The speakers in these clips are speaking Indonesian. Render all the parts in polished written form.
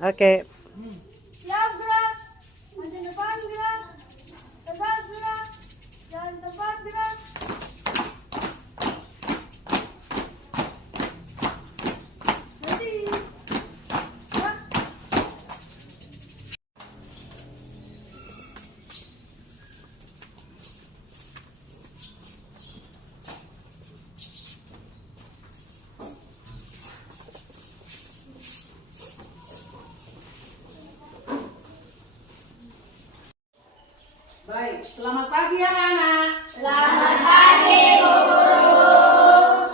Oke. Siap gerak, maju depan gerak, tegak gerak, jalan tepat gerak. Ready, gerak. Baik, selamat pagi anak-anak. Selamat pagi, Bu Guru.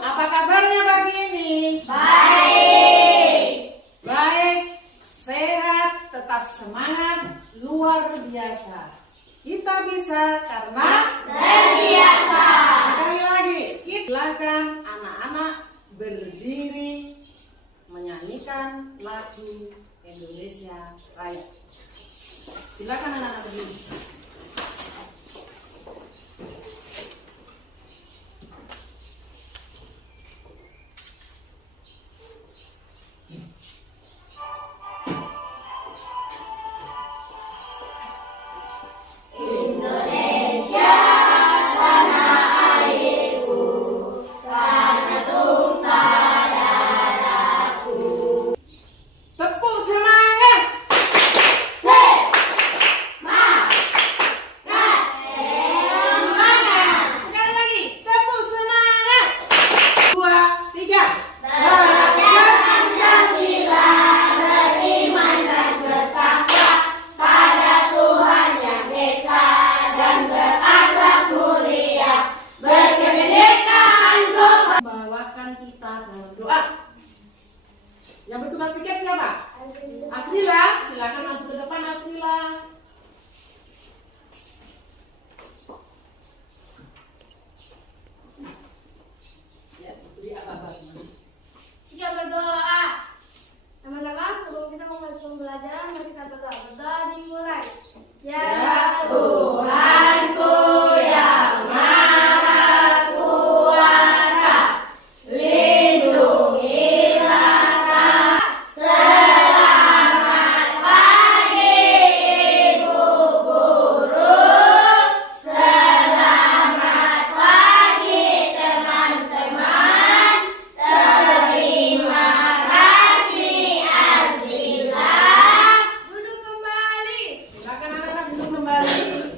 Apa kabarnya pagi ini? Baik. Baik, sehat, tetap semangat, luar biasa. Kita bisa karena Terbiasa. sekali lagi, silakan anak-anak berdiri menyanyikan lagu Indonesia Raya. Silakan anak-anak berdiri. Tepuk semangat. Semangat. Sekali lagi, tepuk semangat. 2, 3. Belajar Pancasila, beriman dan bertakwa pada Tuhan Yang Esa dan berakhlak mulia, berkemerdekaan global. Bawakan kita dalam doa. Yang bertugas piket siapa? Asrila, silakan maju ke depan Asrila. Ya, beri apa-apa. Siap berdoa. Teman-teman, sebelum kita memulai pembelajaran, mari kita berdoa. Berdoa dimulai. Ya Tuhanku yang Maha Kuasa, lindungilah kami. Selamat pagi Ibu Guru. Selamat pagi teman-teman. Terima kasih Azila. Duduk kembali. Silakan anak-anak duduk kembali.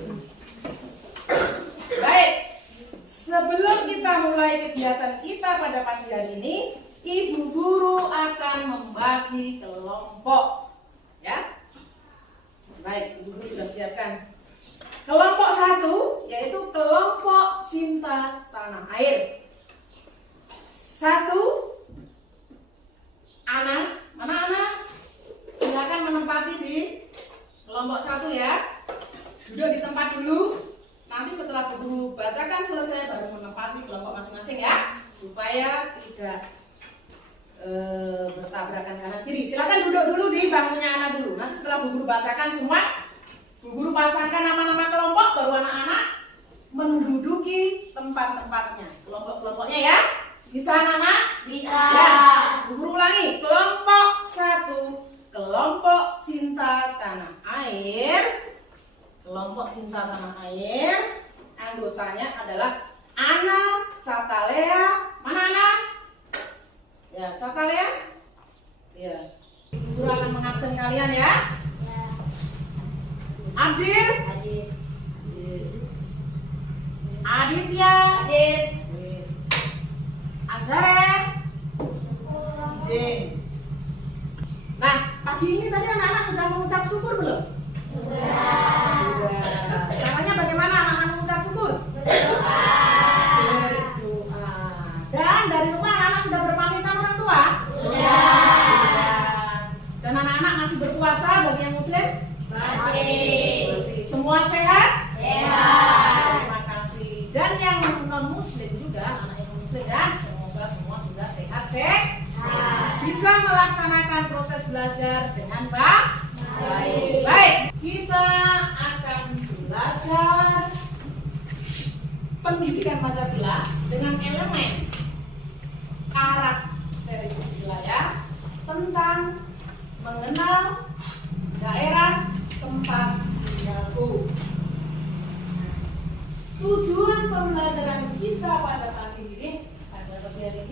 Baik, sebelum kita mulai kegiatan kita pada pagi hari ini, Ibu Guru akan membagi kelompok. Ya, baik, Ibu Guru sudah siapkan. Kelompok 1 yaitu kelompok cinta tanah air. 1 anak, mana anak? Silakan menempati di kelompok 1 ya. Duduk di tempat dulu. Nanti setelah guru bacakan selesai baru menempati kelompok masing-masing ya, supaya tidak bertabrakan kanan kiri. Silakan duduk dulu di bangkunya anak dulu. Nanti setelah bu guru bacakan semua, bu guru pasangkan nama-nama kelompok, baru anak-anak menduduki tempat-tempatnya, kelompok-kelompoknya ya. Bisa anak-anak? Bisa. Ya, bu guru ulangi. Kelompok 1, kelompok cinta tanah air. Kelompok cinta tanah air, anggotanya adalah Ana, Catalea. Mana Ana? Ya, Catalea. Ya. Guru akan mengabsen kalian ya. Abdil, Aditya, Azhar, Jin. Nah, pagi ini tadi anak-anak sudah mengucap syukur belum? Sudah. Caranya bagaimana anak-anak mengucap syukur? Berdoa. Dan dari rumah anak-anak sudah berpamitan orang tua? Sudah. Dan anak-anak masih berpuasa bagi yang muslim? Masih. Semua sehat? Terima kasih. Dan yang non muslim juga, anak yang muslim ya, semoga semua sudah sehat. Bisa melaksanakan proses belajar dengan baik. Baik, kita akan belajar pendidikan Pancasila dengan elemen karakteristik wilayah tentang mengenal daerah tempat tinggalku. Tujuan pembelajaran kita pada pagi ini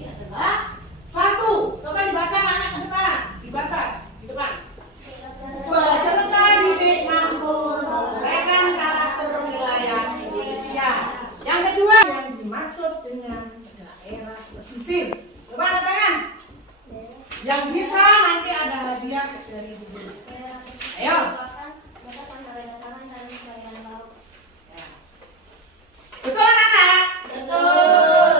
adalah satu. Coba dibaca anak ke depan. Dibaca di depan. Peserta didik mampu menguraikan karakter wilayah Indonesia. Yang kedua, yang dimaksud dengan daerah pesisir. Coba angkat tangan. Yang bisa nanti ada hadiah dari ibu guru. Ayo. Betul anak? Betul.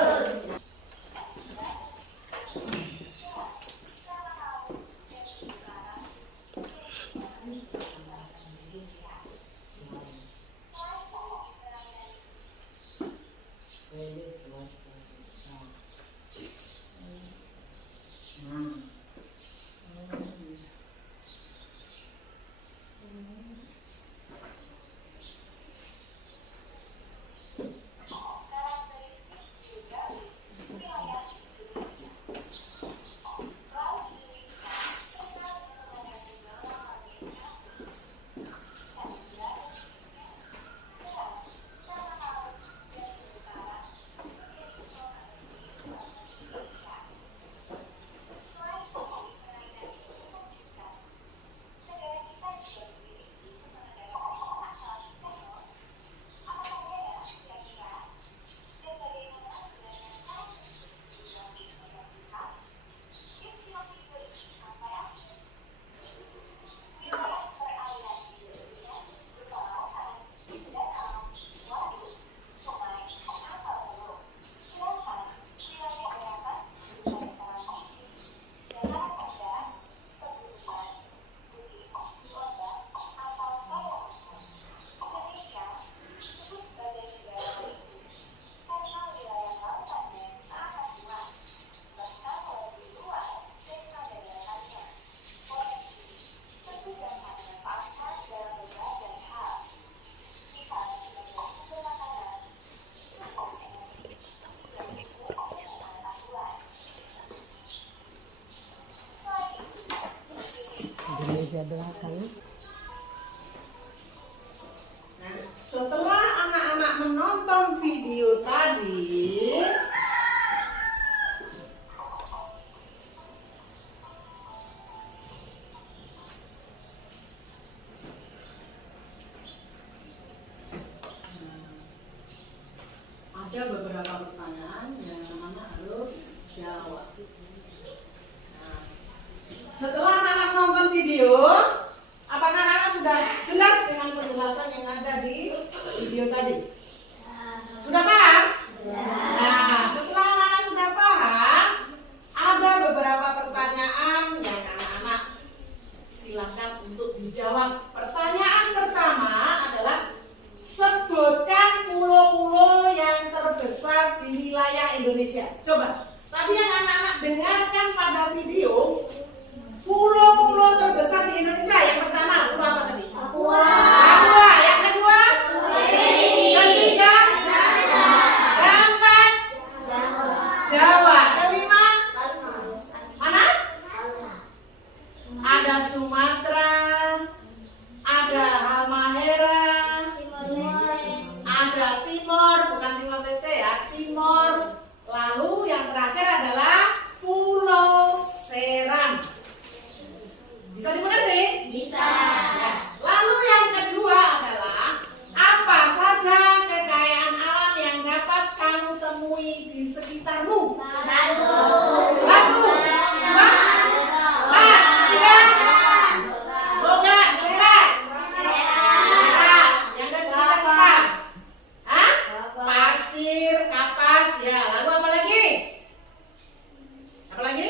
Nah, setelah anak-anak menonton video tadi, ada beberapa pertanyaan yang anak-anak harus jawab. Nah, setelah anak-anak menonton video, apakah anak-anak sudah jelas dengan penjelasan yang ada di video tadi? Sudah paham? Nah, setelah anak-anak sudah paham, ada beberapa pertanyaan yang anak-anak silakan untuk dijawab. Pertanyaan pertama adalah sebutkan pulau-pulau yang terbesar di wilayah Indonesia. Coba, tadi yang anak-anak dengarkan pada video, pulau-pulau terbesar di Indonesia. Yang pertama, pulau apa tadi? Papua. Papua. Yang kedua? Ketiga? Keempat? Jawa. Kelima? Mana? Ada Sumatera, ada Halmahera, ada Timor, bukan Timor Leste ya, Timor. Lalu yang terakhir adalah Pulau Seram. Bisa dimengerti? Bisa. Ya. Lalu yang kedua adalah apa saja kekayaan alam yang dapat kamu temui di sekitarmu? Batu. Batu. Mas, tiga. Boga, merah. Merah. Yang dari sekitar kita. Hah? Pasir, kapas, ya. Lalu apa lagi? Apa lagi?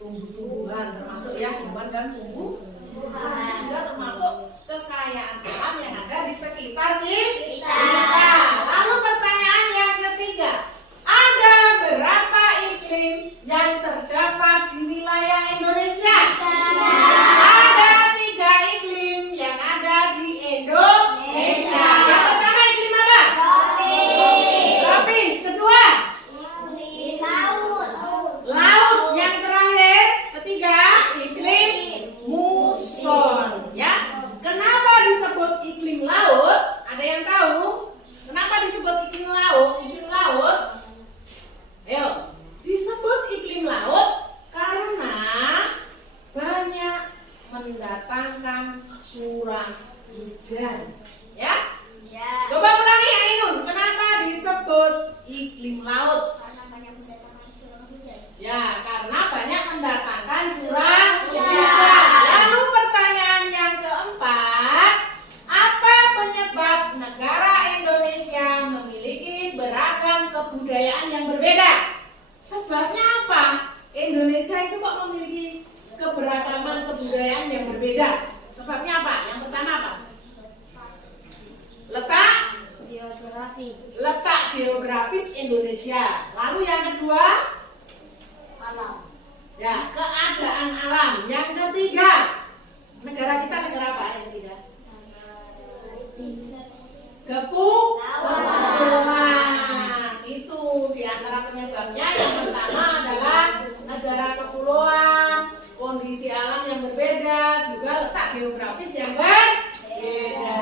Tumbuh-tumbuhan, termasuk ya hewan dan tumbuh-tumbuhan, juga termasuk kekayaan alam yang ada di sekitar kita. Lalu pertanyaan yang ketiga, kebudayaan yang berbeda. Sebabnya apa? Indonesia itu kok memiliki keberagaman kebudayaan yang berbeda. Sebabnya apa? Yang pertama apa? Letak geografis Indonesia. Lalu yang kedua, Alam. ya, keadaan alam. Yang ketiga, negara kita negara apa yang ketiga? Kepulauan. Itu di antara penyebabnya. Yang pertama adalah negara kepulauan, kondisi alam yang berbeda, juga letak geografis yang berbeda.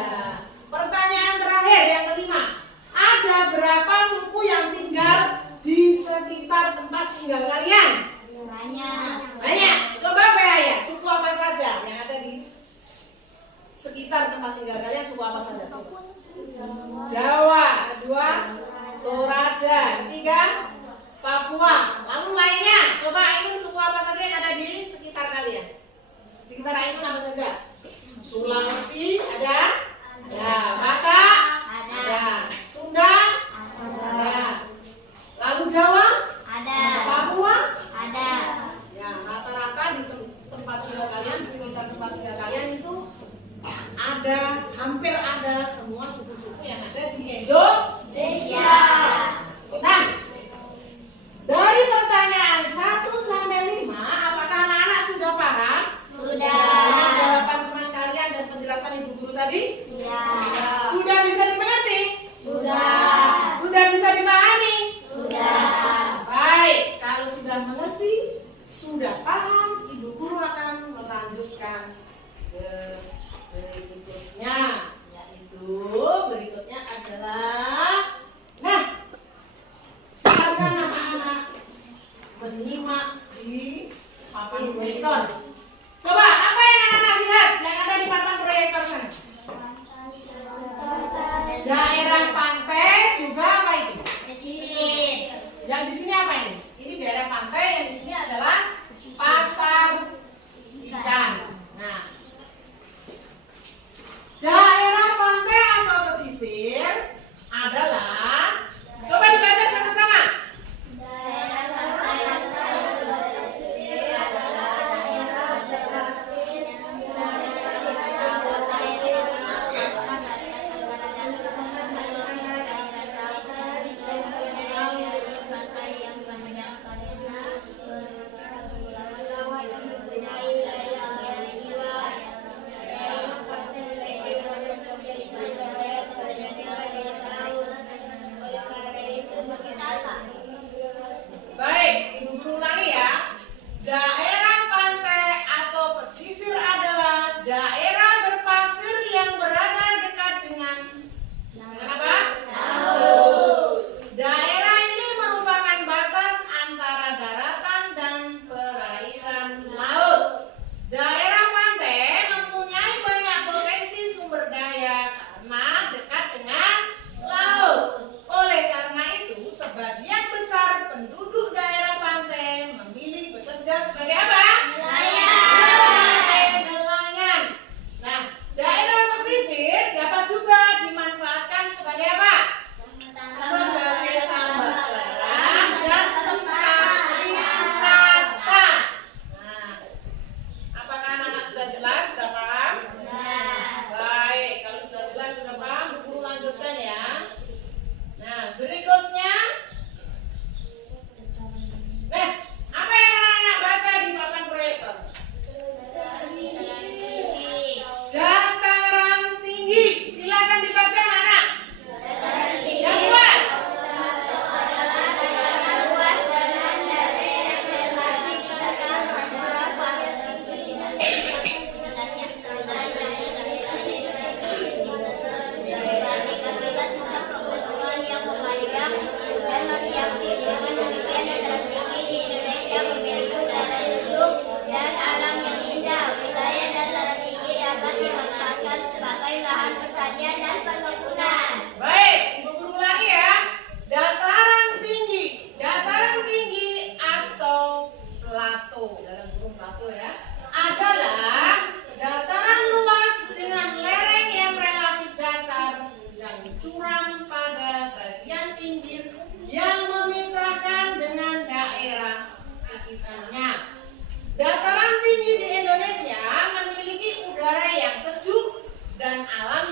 Pertanyaan terakhir yang kelima, ada berapa suku yang tinggal di sekitar tempat tinggal kalian? Banyak. Coba ya, suku apa saja yang ada di sekitar tempat tinggal kalian? Suku apa saja? Coba. Jawa, kedua Toraja, ketiga Papua. Lalu lainnya, coba Ainun, suku apa saja yang ada di sekitar kalian? Sekitar Ainun apa saja? Sulawesi ada, Batak ada, Sunda ada, lalu Jawa, Papua Ada. ya. Rata-rata di tempat tinggal kalian, di sekitar tempat tinggal kalian itu ada, hampir ada semua suku-suku yang ada di Indonesia. Nah, dari pertanyaan 1 sampai 5, apakah anak-anak sudah paham dengan jawaban teman kalian dan penjelasan ibu guru tadi? Ya. Sudah bisa dimengerti?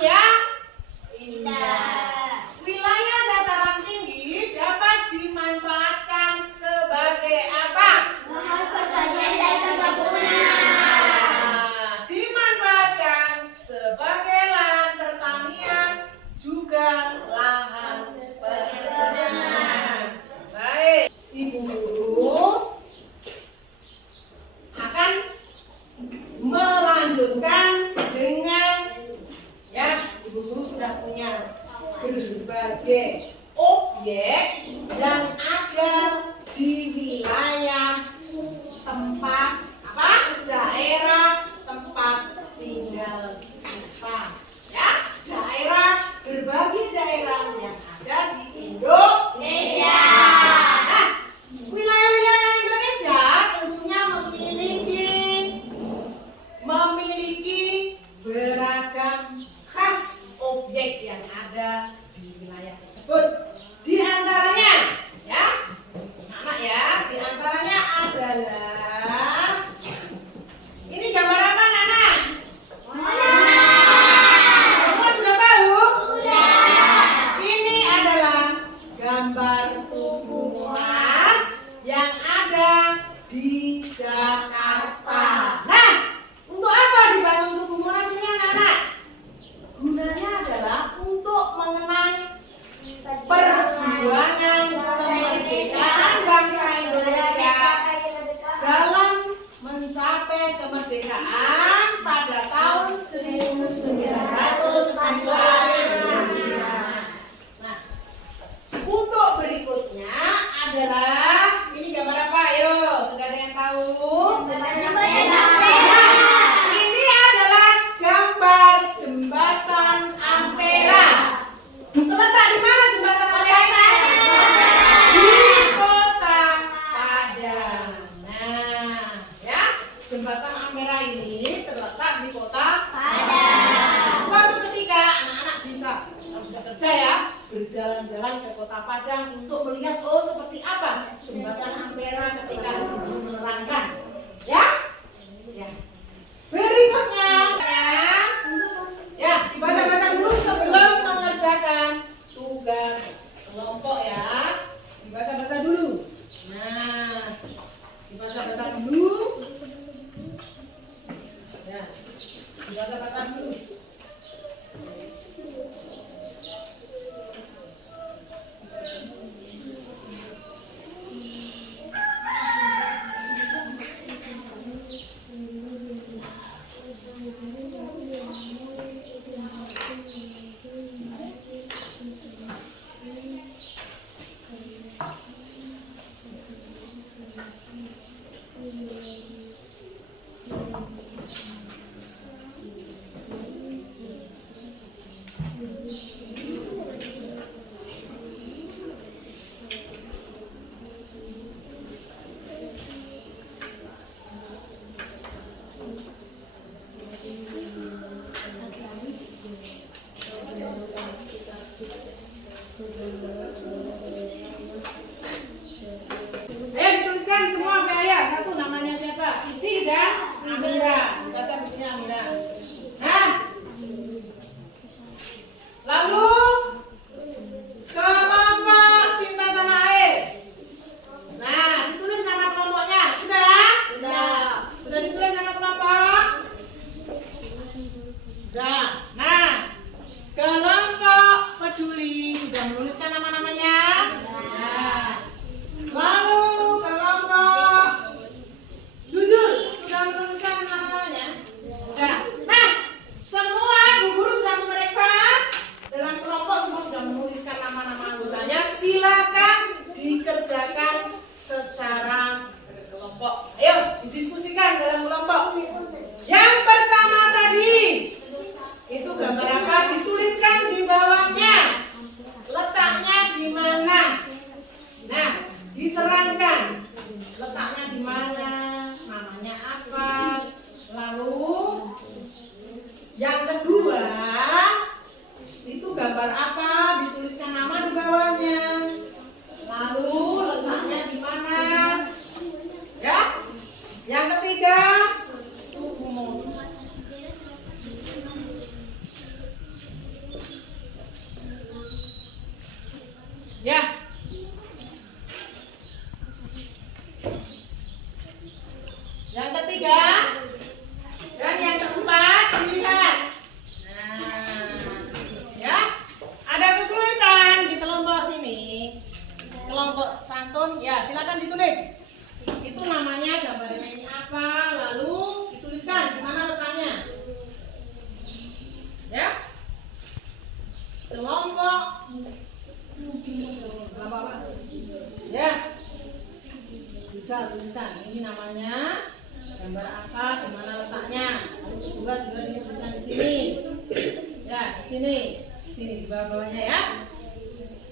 yang indah. Wilayah dataran tinggi dapat dimanfaatkan sebagai apa? Lahan pertanian dan perkebunan. Nah, dimanfaatkan sebagai lahan pertanian juga lahan perkebunan. Baik, Ibu Guru akan melanjutkan dengan Ibu Guru sudah punya berbagai objek yang ada di wilayah tempat apa? Daerah tempat tinggal kita. Ya, daerah berbagai daerah yang ada di Indonesia. Nah, wilayah-wilayah Indonesia tentunya memiliki beragam khas objek yang ada di wilayah tersebut. Di antaranya, ya, anak ya, di antaranya adalah ini gambar apa, anak? Semua sudah tahu? Sudah. Ini adalah gambar Tugu Monas yang ada di Jakarta. Nah, untuk apa dibangun Tugu Monas ini, anak-anak? Gunanya adalah untuk mengenang perjuangan kemerdekaan bangsa Indonesia dalam mencapai kemerdekaan pada tahun 1945. Nah, untuk berikutnya adalah ini gambar apa? Ayo, sudah ada yang tahu? Ini adalah gambar jembatan Ampera. Terletak di mana jembatan Ampera? Di Kota Padang. Nah, ya, jembatan Ampera ini terletak di Kota Padang. Suatu ketika anak-anak bisa, kalau sudah kerja ya, berjalan-jalan ke Kota Padang untuk melihat seperti apa jembatan Ampera ketika menerangkan. Ya? Ya. Berikutnya ya, dibaca-baca dulu sebelum mengerjakan tugas kelompok ya. Dibaca-baca dulu. Nah, dibaca-baca dulu. Ya, dibaca-baca dulu. pantun. Ya, silakan ditulis. Itu namanya, gambarnya ini apa, lalu dituliskan di mana letaknya. Ya. Kelompok. Ya. Bisa tuliskan. Ini namanya gambar apa, di mana letaknya. Lalu juga dituliskan di sini. Ya, di sini. Di sini di bawah-bawahnya ya.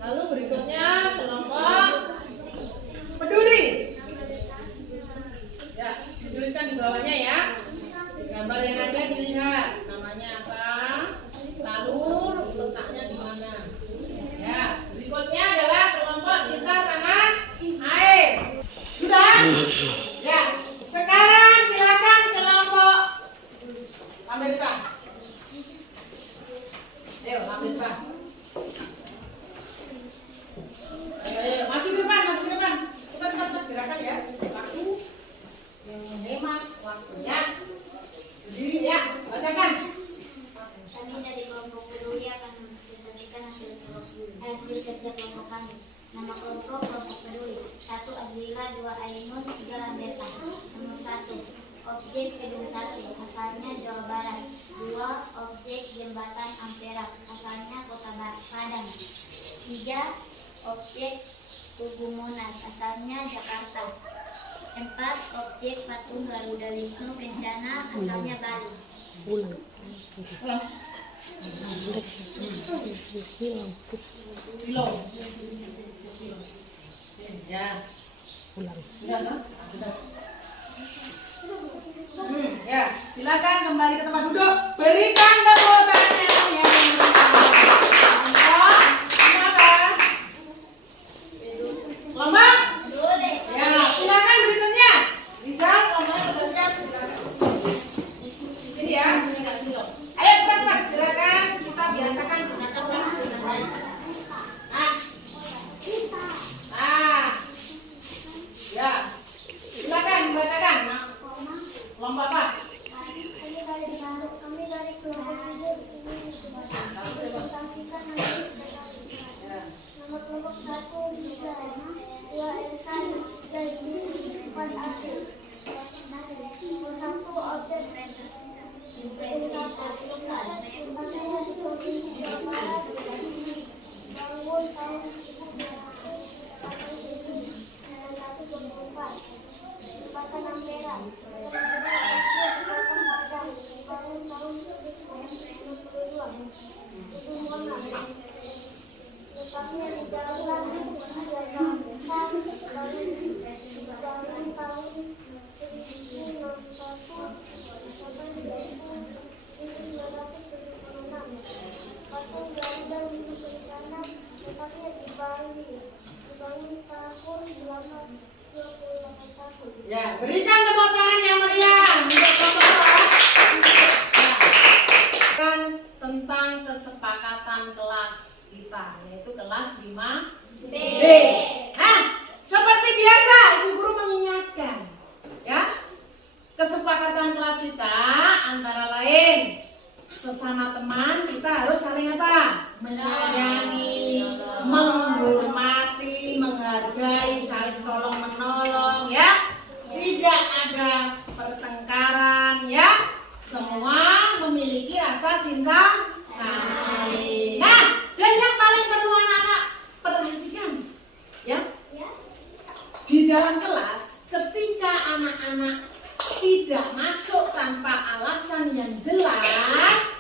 Lalu berikutnya kelompok peduli. Ya, dituliskan di bawahnya ya. Gambar yang ada dilihat namanya apa, lalu letaknya di mana. Ya, berikutnya adalah kelompok cinta tanah air. Sudah? Ya. Sekarang silakan kelompok Amerika. Ayo, Amerika. Ayo, maju ke depan, maju ke depan. Cepat gerakan ya. Waktu yang menghemat waktunya. Berdiri ya, bacakan. Kami dari kelompok peduli akan mempresentasikan hasil kerja kelompok kami. Nama kelompok peduli. 1. Azlila, 2. Ainun, 3. Lamberta. Nomor 1. Objek gedung sate, asalnya Jawa Barat. 2. Objek jembatan Ampera, asalnya Kota Padang. 3. Objek Tugu Monas, asalnya Jakarta. 4. Objek patung Garuda Wisnu Kencana, asalnya Bali. Ya. Sudah kan? Sudah. Ya, silakan kembali ke tempat duduk. Berikan tepuk tangan yang lomba. Ya, silakan berikutnya. Bisa lombanya sudah siap. Sini ya, sini nggak sini loh. Ayo cepat gerakan. Kita biasakan gunakan waktu dengan baik. Ya, silakan membacakan. Lomba apa? Kami dari kelompok hidup ini presentasikan nama kelompok 1 bisa 2 Elsa, 3 Yusuf, 4 Akhil. 1 objek dipresentasikan tempatnya di provinsi Jawa Barat, bangun tahun 1924. Jembatan Ampera dibangun tahun 1962. Tugu Monas letaknya di Jalan Jakarta, dibangun tahun 1901 sampai 1976. Patung Garuda Wisnu Kencana letaknya di Bali, dibangun tahun selama 28 tahun. Ya, berikan tepuk tangan yang meriah untuk kelompok. Kan tentang kesepakatan kelas kita, yaitu kelas 5B. Nah, seperti biasa Ibu Guru mengingatkan, ya, kesepakatan kelas kita antara lain sesama teman kita harus saling apa? Menyayangi, menghormati, menghargai, saling tolong menolong, ya. Tidak ada pertengkaran, ya. Semua memiliki rasa cinta kasih. Nah, dan yang paling perlu anak-anak perhatikan, ya. Di dalam kelas, ketika anak-anak tidak masuk tanpa alasan yang jelas,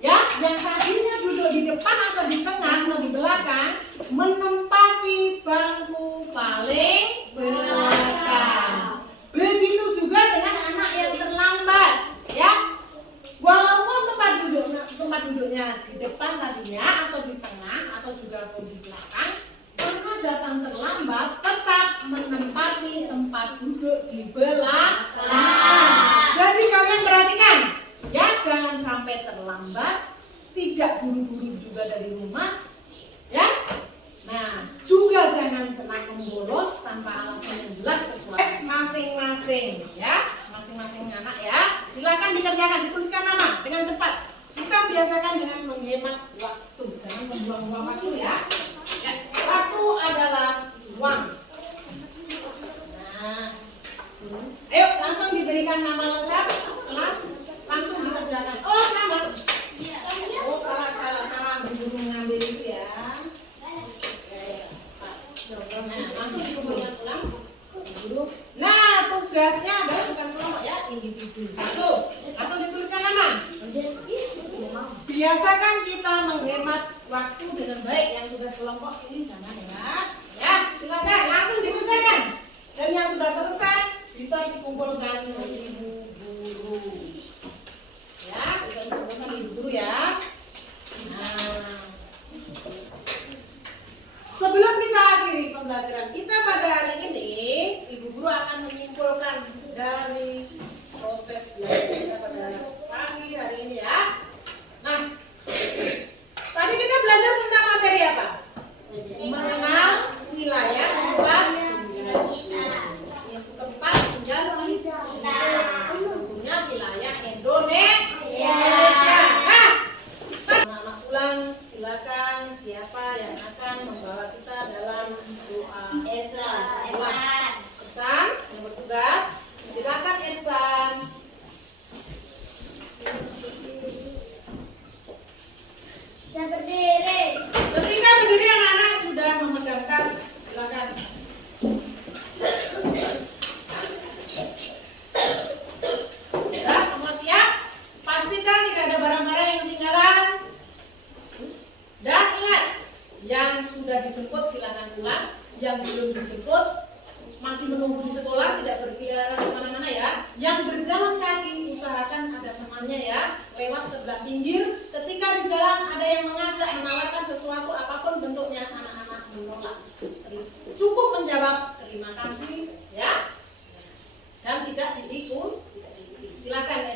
ya, yang tadinya duduk di depan atau di tengah atau di belakang, menempati bangku paling belakang. Begitu juga dengan anak yang terlambat, ya. Walaupun tempat duduknya di depan tadinya atau di tengah atau juga di belakang, karena datang terlambat tetap menempati tempat duduk di belakang. Jadi kalian perhatikan, ya, jangan sampai terlambat, tidak buru-buru juga dari rumah, ya. Nah, juga jangan senang membolos tanpa alasan yang jelas kecuali masing-masing, ya, masing-masing anak, ya. Silakan dikerjakan, dituliskan nama dengan cepat. Kita biasakan dengan menghemat waktu, jangan membuang-buang waktu, ya. Ya, waktu adalah uang. dituliskan nama lengkap kelas, langsung dikerjakan. Oh sama. Oh salah dulu mengambil itu ya. Langsung dikumpulkan ulang. Nah tugasnya adalah bukan kelompok ya, individu. Satu, langsung dituliskan nama. Biasakan kita menghemat waktu dengan baik. Yang tugas kelompok ini jangan ya. Ya silakan langsung dikerjakan. Dan yang sudah selesai bisa dikumpulkan ibu guru. Ya, bisa dikumpulkan ibu guru ya. Nah, sebelum kita akhiri pembelajaran kita pada hari ini, ibu guru akan menyimpulkan dari proses belajar kita pada pagi hari ini ya. Nah, tadi kita belajar tentang materi apa? Mengenal wilayah tempat tinggal kita. Tentunya wilayah Indonesia. Nah, anak-anak pulang silakan siapa yang akan membawa kita dalam doa. Ersan yang bertugas. Silakan Ersan. Saya berdiri. Ketika berdiri anak-anak sudah memegang tas, silakan. Ya, semua siap? Pastikan tidak ada barang-barang yang ketinggalan. Dan ingat, yang sudah dijemput silakan pulang, yang belum dijemput masih menunggu di sekolah tidak berkeliaran kemana-mana ya. Yang berjalan kaki usahakan ada temannya ya, lewat sebelah pinggir. Ketika di jalan ada yang mengajak menawarkan sesuatu apapun bentuknya, anak-anak menolak. Cukup menjawab terima kasih ya, dan tidak diikuti. Silakan